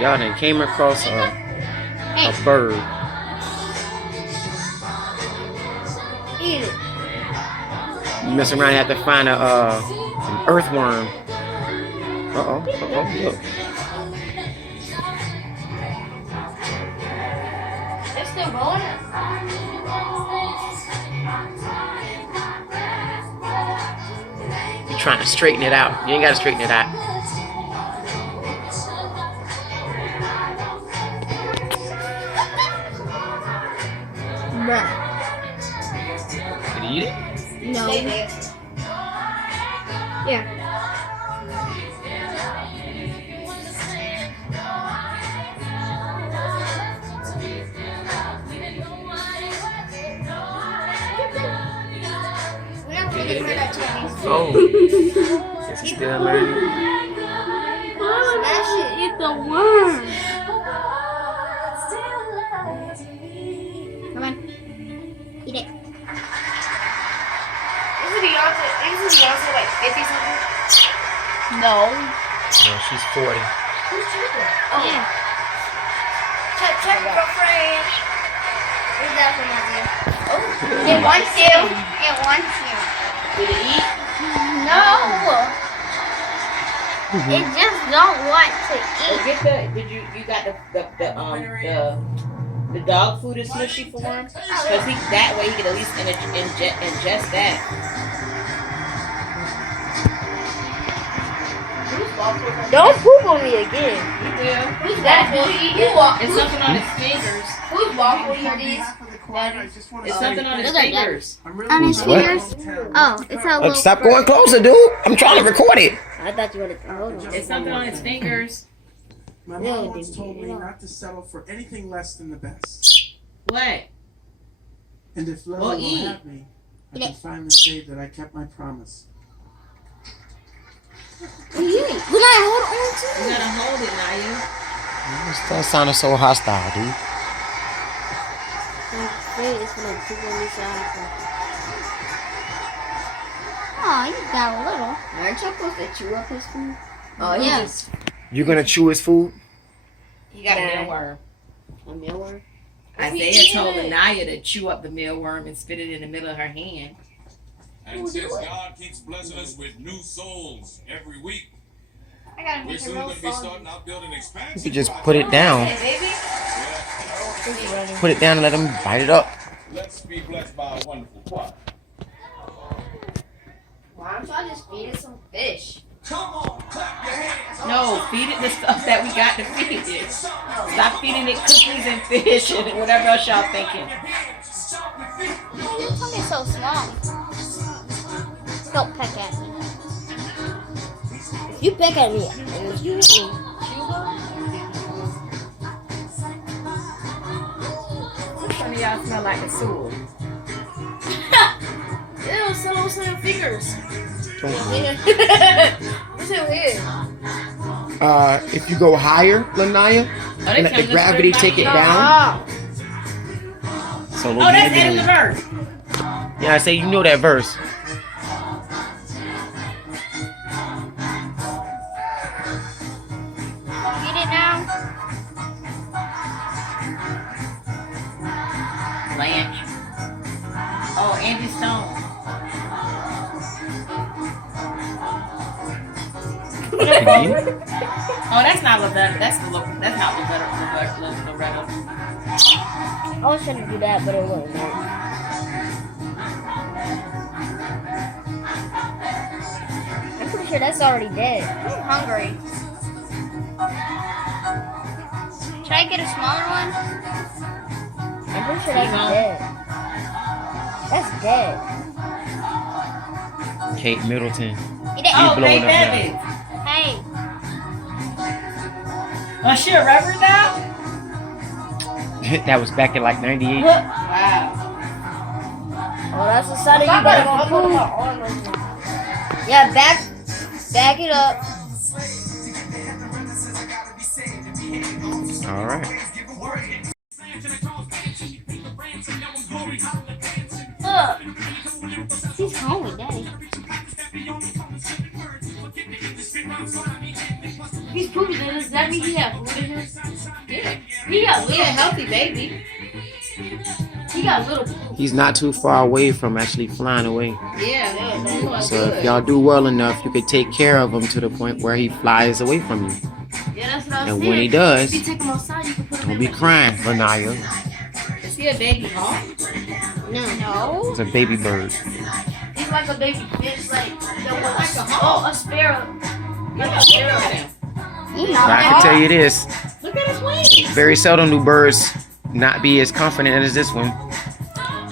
Y'all done came across a bird. Eat it. You mess around and have to find an earthworm. Uh-oh, look. It's still going. You're trying to straighten it out. You ain't got to straighten it out. Bruh. Did he eat it? No. Yeah. Oh. Is he still learning? Smash it. Eat the worm. Come on. Eat it. Isn't Beyonce like 50 something? No. No, she's 40. Oh. Yeah. Check girlfriend. Where's that from out there? Oh. It wants you. It wants you. Did it eat? No. It just don't want to Oh, eat. get the. You got the dog food is smushy for him? Because that way he can at least ingest that. Don't poop on me again. He will. Who's waffle eating? It's something on his fingers. Who's waffle eating these? It's something on his fingers. On his What? fingers? Oh, it's a little. Stop going closer, dude. I'm trying to record it. I thought you wanted to hold on. It's something on his fingers. My mom once told me not to settle for anything less than the best. What? And if Lola Well, will eat. have me, I can finally say that I kept my promise. When I hold on to You gotta hold it, Naya. That sounded so hostile, dude. Oh, you got a little. Aren't you supposed to chew up his food? Oh, yeah. You gonna chew his food? He got a mealworm. A mealworm? Isaiah told Anaya to chew up the mealworm and spit it in the middle of her hand. And since God keeps blessing us with new souls every week, I gotta we're make soon a real going to be song. starting our building expansion. You could just put it down. Hey, baby. Put it down and let him bite it up. Let's be blessed by a wonderful choir. Why don't y'all just feed it some fish? Come on, clap your hands. No, feed it the stuff that we got to feed it. Stop feeding it cookies and fish and whatever else y'all thinking. Your tummy's so small. Don't peck at me. If you peck at me, if you hit me. Some of y'all smell like the sewer. Ew, so little fingers. What's so weird? If you go higher, Lanaya, and let the gravity take it down. So we'll Oh, be that's able in the to- verse. Yeah, I say you know that verse. Get it now. Blanche. Oh, Andy Stone. Oh, that's not Loretta. That's not Loretta. I was trying to do that, but it wouldn't work. I'm pretty sure that's already dead. I'm hungry. Should I get a smaller one? I'm pretty sure that's dead. That's dead. Kate Middleton. Eat it. Oh, blowing Faith up now. Evans. Hey. Oh, she a reverend now? That was back in like 98. Wow. Oh, that's the side of you better go poop. Yeah, back it up. All right. Look. He's home with Daddy. He's pooping. Does that mean he has food in him? Yeah. He got He a little. healthy baby. He got little poop. He's not too far away from actually flying away. Yeah. So if y'all do well enough, you could take care of him to the point where he flies away from you. Yeah, that's what I was And saying. when he does, If you take him outside, you can put him don't in be like- crying, Lanaya. Is he a baby hawk? No. It's a baby bird. He's like a baby fish, like Like a hawk. a sparrow. Look at him. You know. But I can tell you this: Look at his wings. very seldom do birds not be as confident as this one.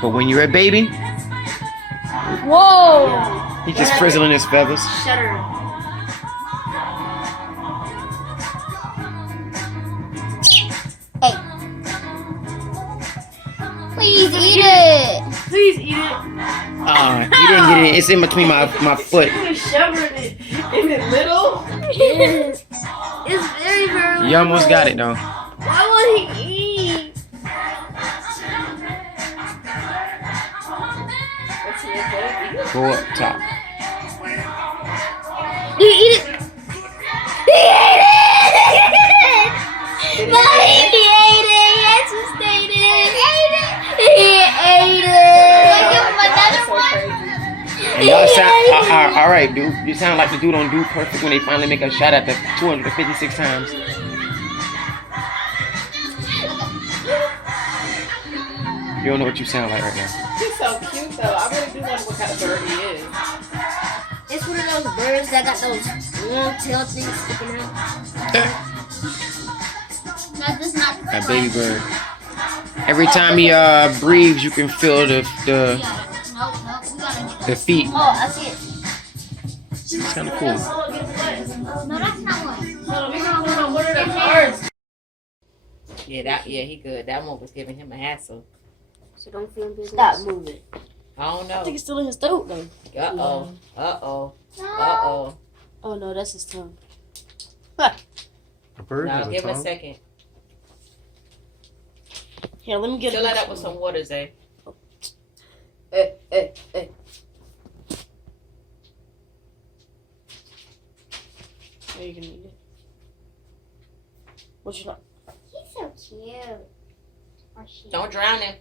But when you're a baby, Whoa. he's just frizzling his feathers. Shutter. Hey. Please eat it. Please eat it. He didn't get it. It's in between my foot. You're shoving it. Is it little? Yes. It's very, very You almost got it though. Why would he eat? Go up top. He eat it. He ate it. Mommy, he ate it. Yes, he stayed in. He ate it. Give him another one. And y'all sound all right, dude. You sound like the dude on Do Perfect when they finally make a shot at the 256 times. You don't know what you sound like right now. He's so cute though. I really do wonder what kind of bird he is. It's one of those birds that got those long tail things sticking out. No, this is not A baby bird. Every time he breathes, you can feel the feet. Oh, I see it. It's kind of cool. No, that's not one. No, we're gonna go on one of the birds. Yeah, he good. That one was giving him a hassle. So don't feel business. Stop moving. I don't know. I think it's still in his throat though. Uh-oh. Oh no, that's his tongue. A bird Now has a give him a tongue. second. Here, let me get Fill that up with some water, Zay. Hey. Are you gonna eat it? What you like? He's so cute. Or she. Don't drown him.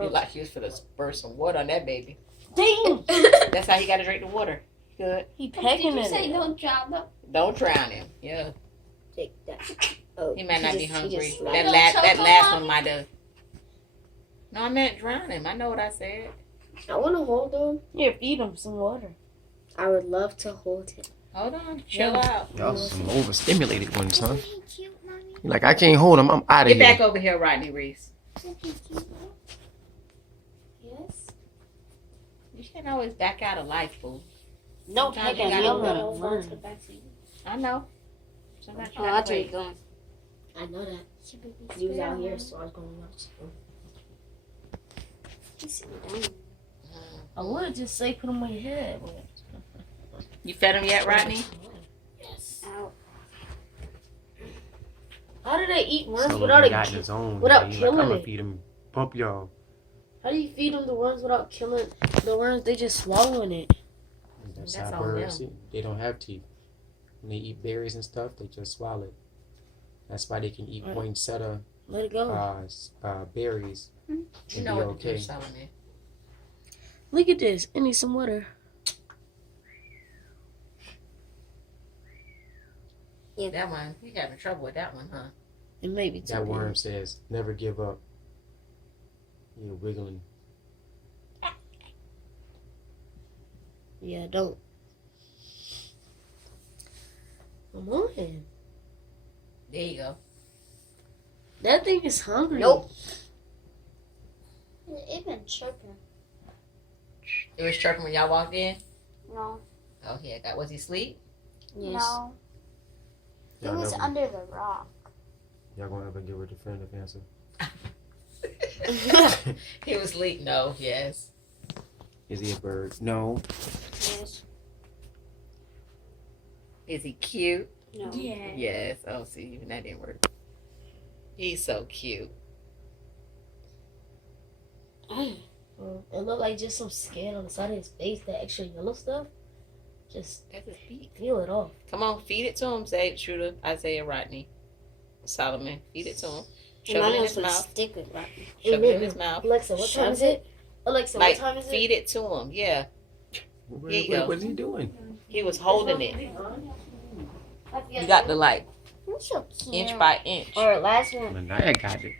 You like he was for to spurt some water on that baby. Dang! That's how he got to drink the water. Good. He pecking Did you at say it. don't drown them? Don't drown him. Yeah. Take that. Oh, He might not be just- hungry. just- That last one might have. No, I meant drown him. I know what I said. I want to hold him. Yeah, feed him some water. I would love to hold him. Hold on. Chill out. Y'all some overstimulated ones, huh? Isn't he cute, mommy? You're like, I can't hold him. I'm out of Get here. back over here, Rodney Reese. Isn't he cute? Yes. You can't always back out of life, fool. No, Sometimes peck you at me. gotta I'm gonna go learn. I know. Sometimes you Oh, gotta that's where wait. you're going. I know that. It's your baby He was out sparrow. here, so I was gonna watch him. He's sitting down. I would just say put him on your head. But... You fed him yet, Rodney? Yes. Ow. How do they eat worms So without he got in a, his own. without He's killing like, I'm gonna it? feed him. Pump y'all. How do you feed them the worms without killing the worms? They just swallowing it. That's That's how on birds eat. They don't have teeth. When they eat berries and stuff, they just swallow it. That's why they can eat Right. poinsettia Let it go. berries You and know be what to do, okay. Solomon. Look at this. I need some water. That one, you having trouble with that one, huh? It may be too That big. worm says, never give up. You're wiggling. Yeah, don't. Come on. There you go. That thing is hungry. Nope. It been chirping. It was chirping when y'all walked in? No. Oh, yeah. Was he asleep? Yes. No. He Y'all was never- under the rock. Y'all gonna ever give her a definitive answer? He was asleep? No. Yes. Is he a bird? No. Yes. Is he cute? No. Yeah. Yes. Oh, see, even that didn't work. He's so cute. It looked like just some skin on the side of his face, that extra yellow stuff. Just That's his beak. peel it off. Come on, feed it to him. Say, Shooter, Isaiah, Rodney, Solomon. Feed it to him. Shove My it in nose his would mouth. stick with right. Shove it in his mouth. Alexa, what time Shove is it? Alexa, Like, what time is feed it to him. Yeah. Here you go. What's he doing? He was holding it. You got the like That's so cute. inch by inch. All right, last one. Lanaya got it.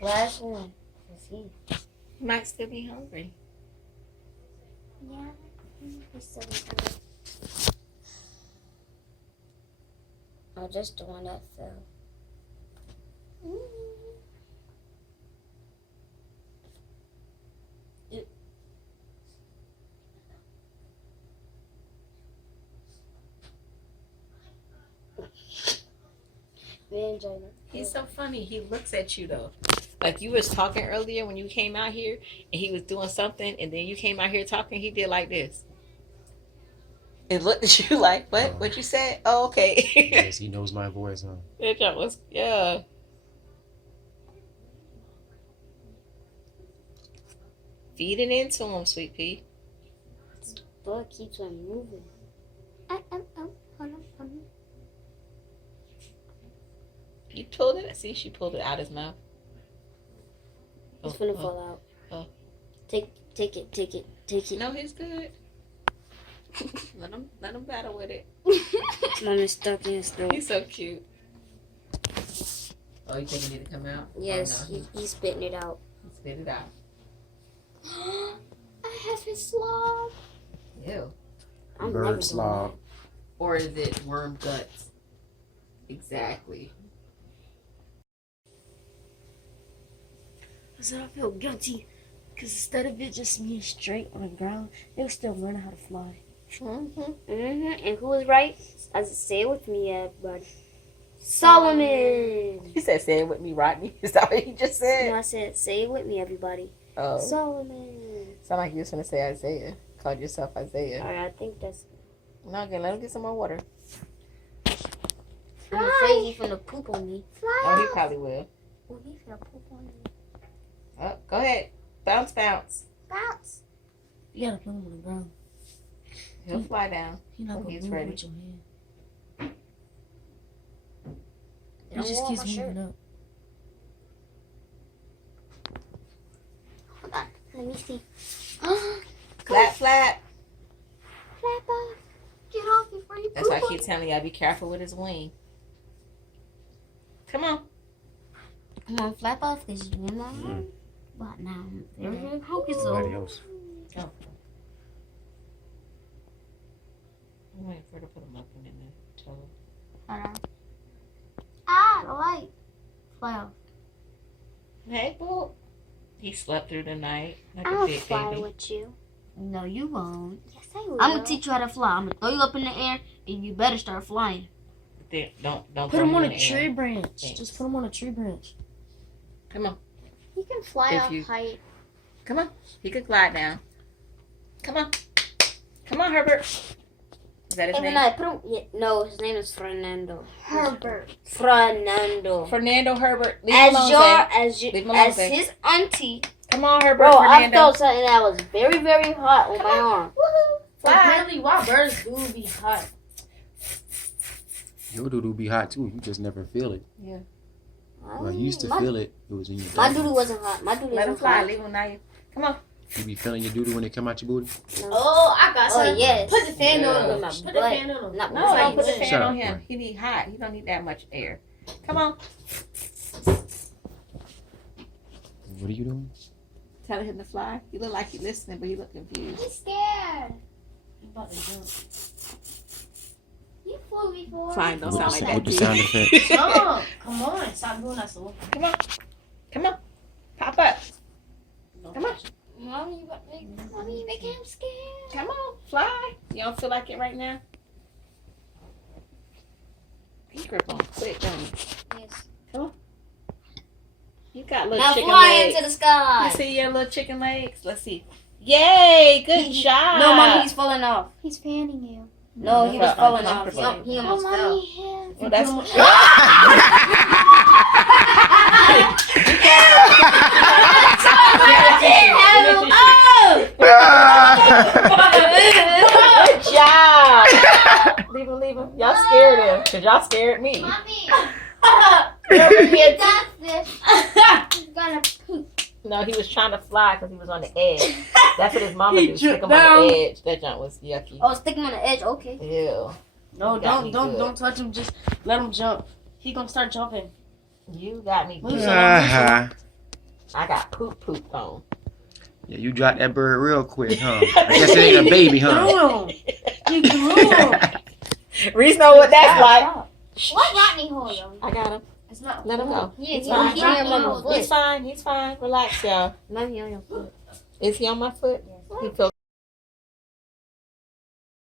Last one. Let's see. He might still be hungry. Yeah. Oh, just the one that fell. He's so funny. He looks at you though. Like you was talking earlier when you came out here and he was doing something and then you came out here talking, he did like this. And looked at you like, what? What you said? Oh, okay. Yes, he knows my voice, huh? That was, yeah. Feed it into him, sweet pea. Bug keeps on moving. Hold on. You pulled it? See, she pulled it out his mouth. It's gonna fall out. Oh. Take it. No, he's good. let him battle with it. Mom is stuck in his throat. He's so cute. Oh, you think he need to come out? Yes, Oh, no. he's spitting it out. Spit it out. I have his slob. Ew. I'm Bird never doing slob. Or is it worm guts? Exactly. that. So I feel guilty because instead of it just being straight on the ground, they were still learning how to fly. And who was right? As say it with me, everybody. Solomon. He said, "Say it with me, Rodney." Is that what he just said? No, I said, say it with me, everybody. Oh. Solomon. Sound like you was gonna say Isaiah. Called yourself Isaiah. Alright, I think that's. No, again, let him get some more water. I'm afraid he's gonna poop on me. Oh, he probably will. Oh, he's gonna poop on me. Oh, go ahead. Bounce, bounce. Bounce. You gotta put him on the ground. He'll fly down. You're not when gonna he's move ready. with your hand. It just keeps moving up. Hold on. Let me see. Flap, flap. Flap off. Get off before you That's why I poop keep telling y'all, be careful with his wing. Come on. Come on, flap off because you in my hand. But now, everything focus Somebody on. else. Go. I'm waiting for her to put him up in the toe. Hold on. Ah, the light. Fly off. Hey, boo. He slept through the night like a I'll big fly baby. with you. No, you won't. Yes, I will. I'm gonna teach you how to fly. I'm gonna throw you up in the air, and you better start flying. Don't Put throw him him on in a the air. tree branch. Thanks. Just put him on a tree branch. Come on. He can fly If off you- height. Come on. He could glide down. Come on. Come on, Herbert. Is that his Even name? I put him. Yeah, no, his name is Fernando. Herbert. Fernando. Fernando Herbert. Leave him alone, Zay. Leave him alone, as Zay. his auntie. Come on, Herbert. Bro, I Fernando. felt something that was very, very hot on my arm. Fly. Apparently, why birds do be hot? Your doo-doo be hot too. You just never feel it. Well, you used to my, feel it. It was in your My belly. doo wasn't hot. My doo Let him wasn't fly. hot. Leave him now. Come on. You be feeling your doo-doo when it come out your booty? Oh, I got Oh, some. yes. Put the fan Yeah. on In him. my Put the butt. fan on him. Not No, my don't put the butt. fan Shut on up, him. boy. He need hot. He don't need that much air. Come on. What are you doing? Telling him to fly. He look like he listening, but he look confused. He's scared. He's about to jump. You flew before. Flying don't sound like that. With the to sound you. effects. No, come on. Stop doing that so. Come on. Come on. Pop up. Come on. Mommy, you making him scared. Come on. Fly. You don't feel like it right now? He grip on quick, don't he? Yes. You got little Now chicken fly legs. into the sky. You see your little chicken legs? Let's see. Yay! Good job. No, mommy, he's falling off. He's fanning you. No, he was That's falling off. uncomfortable. He almost fell. Well, that's Good job. Leave him. Y'all scared him, cause y'all scared me. Mommy, He's that's this. He's gonna poop. No, he was trying to fly because he was on the edge. That's what his mama He do. Stick him jumped on the down. edge. That jump was yucky. Oh, stick him on the edge. Okay. Ew. No, You got me good. don't touch him. Just let him jump. He gonna start jumping. You got me Lose good. him. Uh-huh. I got poop on. Yeah, you dropped that bird real quick, huh? I guess it ain't a baby, huh? Threw him. He threw him. Reese know what that's like. What Rodney hold him? I got him. It's not. Let him go. Yeah, He's fine. he on your mama's foot. He's fine. Relax, y'all. No, he on your foot. Is he on my foot? Yes. He feels